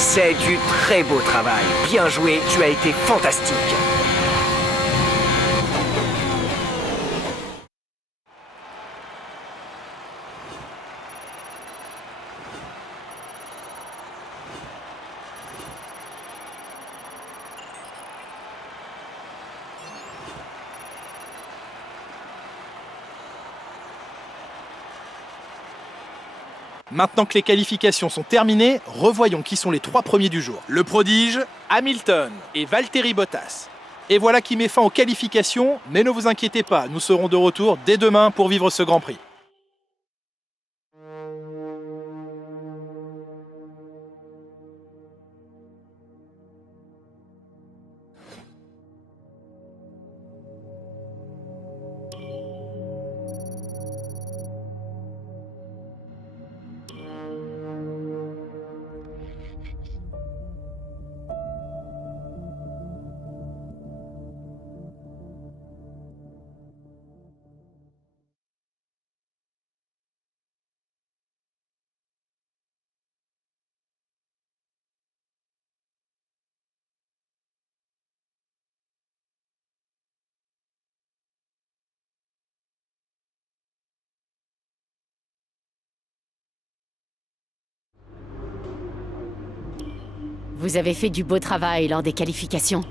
C'est du très beau travail. Bien joué, tu as été fantastique. Maintenant que les qualifications sont terminées, revoyons qui sont les 3 premiers du jour. Le prodige, Hamilton et Valtteri Bottas. Et voilà qui met fin aux qualifications, mais ne vous inquiétez pas, nous serons de retour dès demain pour vivre ce Grand Prix. Vous avez fait du beau travail lors des qualifications.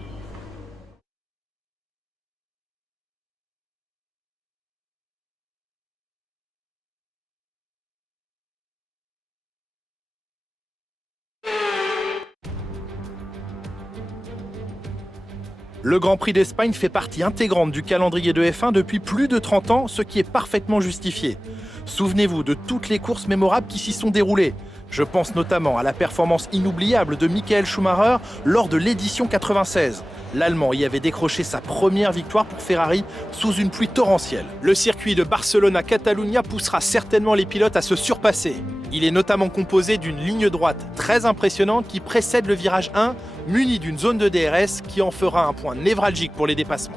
Le Grand Prix d'Espagne fait partie intégrante du calendrier de F1 depuis plus de 30 ans, ce qui est parfaitement justifié. Souvenez-vous de toutes les courses mémorables qui s'y sont déroulées. Je pense notamment à la performance inoubliable de Michael Schumacher lors de l'édition 96. L'Allemand y avait décroché sa première victoire pour Ferrari sous une pluie torrentielle. Le circuit de Barcelona-Catalunya poussera certainement les pilotes à se surpasser. Il est notamment composé d'une ligne droite très impressionnante qui précède le virage 1, muni d'une zone de DRS qui en fera un point névralgique pour les dépassements.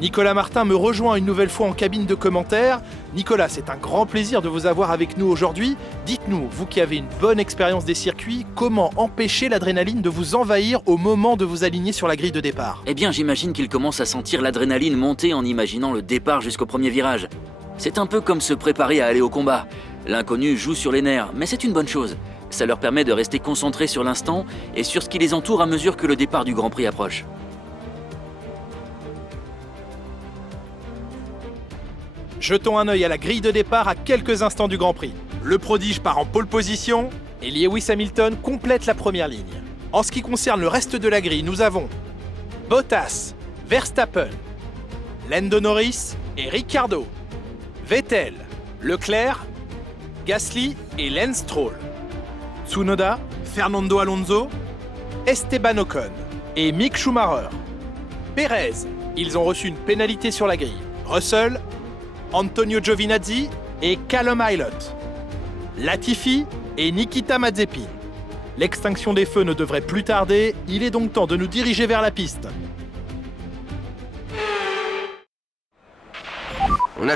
Nicolas Martin me rejoint une nouvelle fois en cabine de commentaires. Nicolas, c'est un grand plaisir de vous avoir avec nous aujourd'hui. Dites-nous, vous qui avez une bonne expérience des circuits, comment empêcher l'adrénaline de vous envahir au moment de vous aligner sur la grille de départ? Eh bien, j'imagine qu'il commence à sentir l'adrénaline monter en imaginant le départ jusqu'au premier virage. C'est un peu comme se préparer à aller au combat. L'inconnu joue sur les nerfs, mais c'est une bonne chose. Ça leur permet de rester concentrés sur l'instant et sur ce qui les entoure à mesure que le départ du Grand Prix approche. Jetons un œil à la grille de départ à quelques instants du Grand Prix. Le prodige part en pole position et Lewis Hamilton complète la première ligne. En ce qui concerne le reste de la grille, nous avons Bottas, Verstappen, Lando Norris et Ricciardo, Vettel, Leclerc, Gasly et Lance Stroll, Tsunoda, Fernando Alonso, Esteban Ocon et Mick Schumacher. Perez, ils ont reçu une pénalité sur la grille. Russell, Antonio Giovinazzi et Callum Ilott. Latifi et Nikita Mazepin. L'extinction des feux ne devrait plus tarder, il est donc temps de nous diriger vers la piste. On a...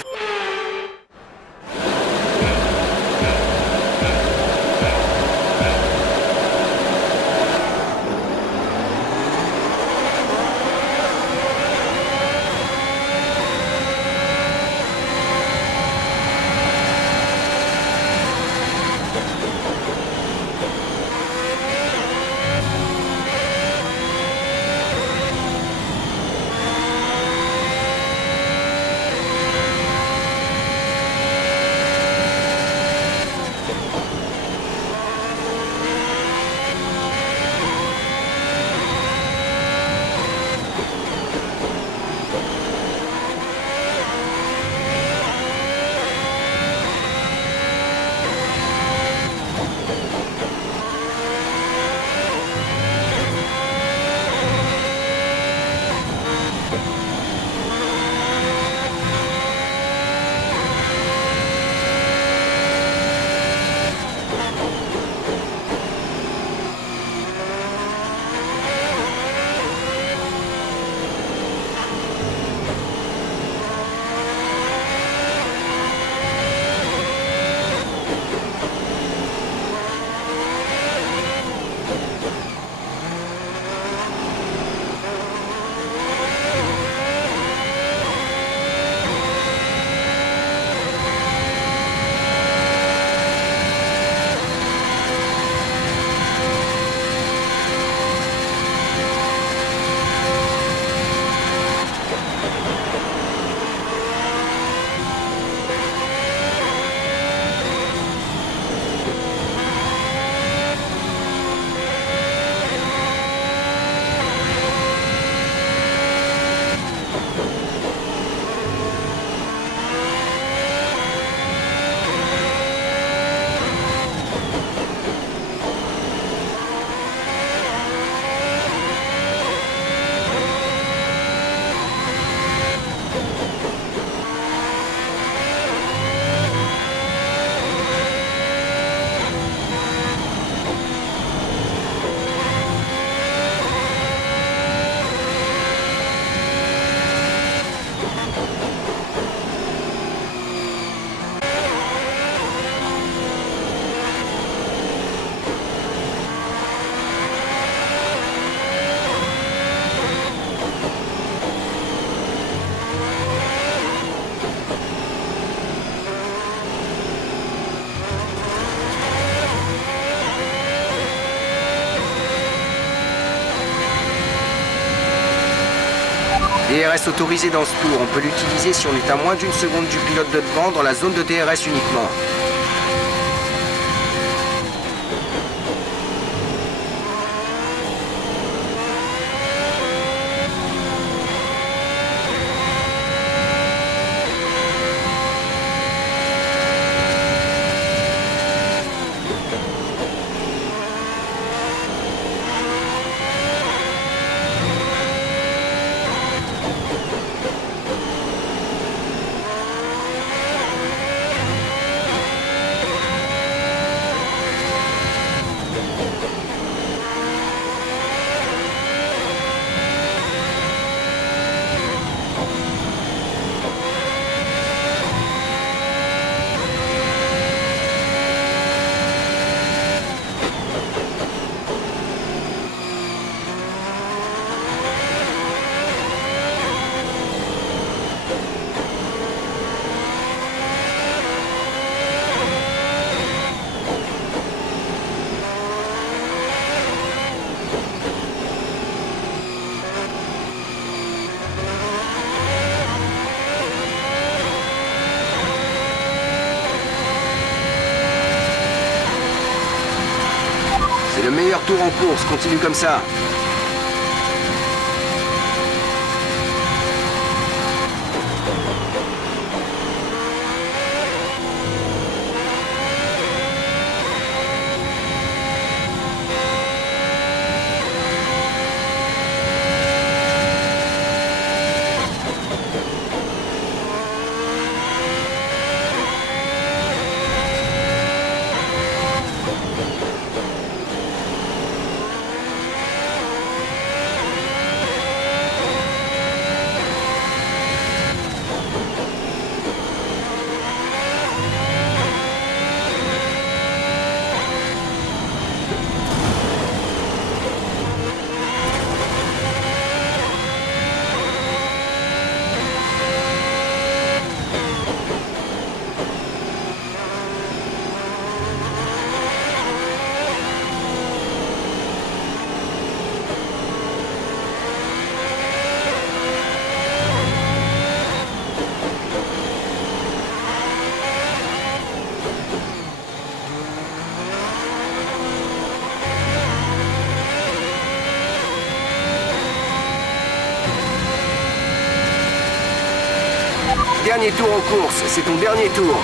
DRS autorisé dans ce tour. On peut l'utiliser si on est à moins d'une seconde du pilote de devant dans la zone de DRS uniquement. C'est le meilleur tour en course, continue comme ça. Dernier tour en course, c'est ton dernier tour.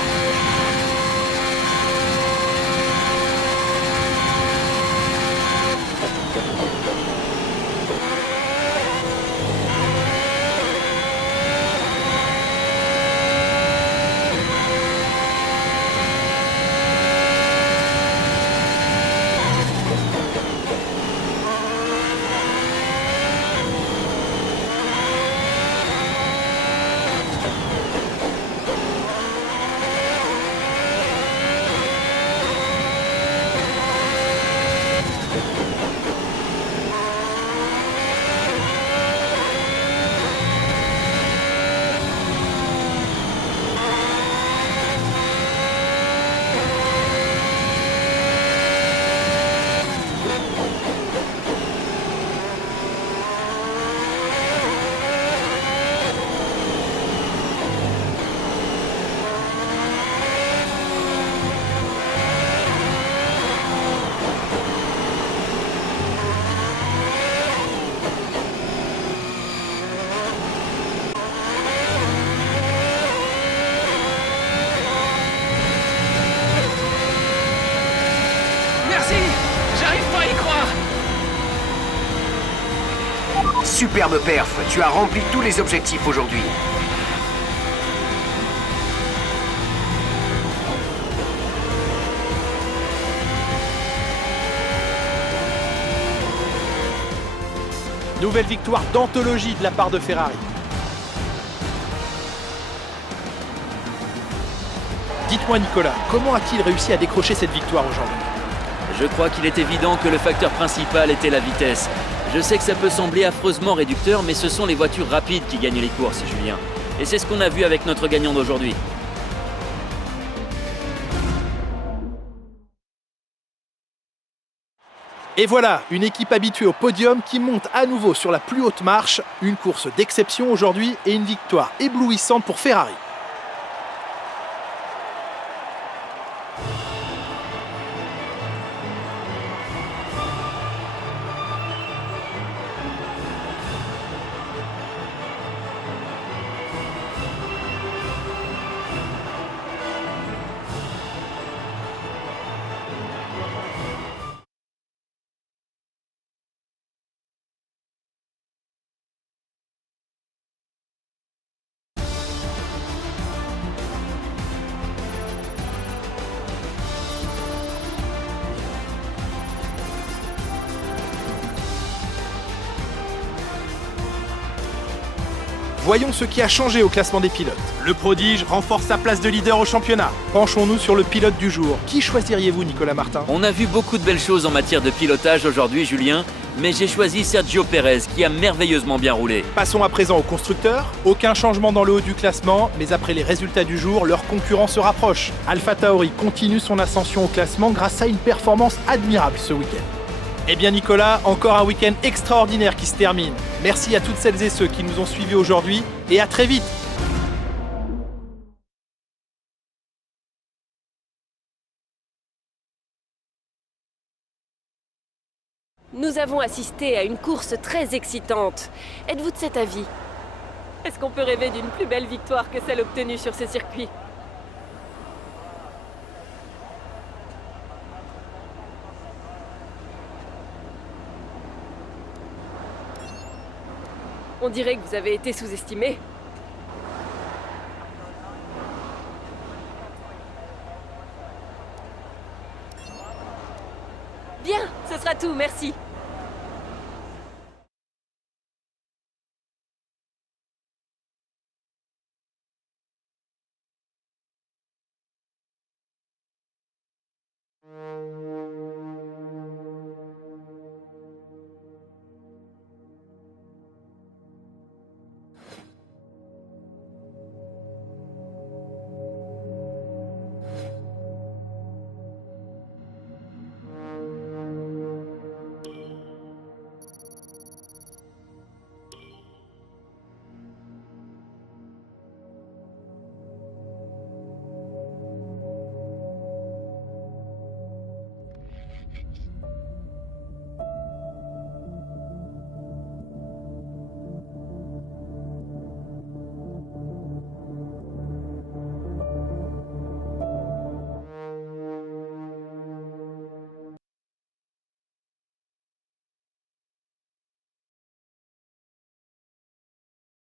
Superbe perf, tu as rempli tous les objectifs aujourd'hui. Nouvelle victoire d'anthologie de la part de Ferrari. Dites-moi Nicolas, comment a-t-il réussi à décrocher cette victoire aujourd'hui? Je crois qu'il est évident que le facteur principal était la vitesse. Je sais que ça peut sembler affreusement réducteur, mais ce sont les voitures rapides qui gagnent les courses, Julien. Et c'est ce qu'on a vu avec notre gagnant d'aujourd'hui. Et voilà, une équipe habituée au podium qui monte à nouveau sur la plus haute marche. Une course d'exception aujourd'hui et une victoire éblouissante pour Ferrari. Voyons ce qui a changé au classement des pilotes. Le prodige renforce sa place de leader au championnat. Penchons-nous sur le pilote du jour. Qui choisiriez-vous, Nicolas Martin? On a vu beaucoup de belles choses en matière de pilotage aujourd'hui, Julien, mais j'ai choisi Sergio Pérez, qui a merveilleusement bien roulé. Passons à présent aux constructeurs. Aucun changement dans le haut du classement, mais après les résultats du jour, leurs concurrents se rapprochent. AlphaTauri continue son ascension au classement grâce à une performance admirable ce week-end. Eh bien Nicolas, encore un week-end extraordinaire qui se termine. Merci à toutes celles et ceux qui nous ont suivis aujourd'hui et à très vite. Nous avons assisté à une course très excitante. Êtes-vous de cet avis? Est-ce qu'on peut rêver d'une plus belle victoire que celle obtenue sur ce circuit? On dirait que vous avez été sous-estimé. Bien, ce sera tout, merci.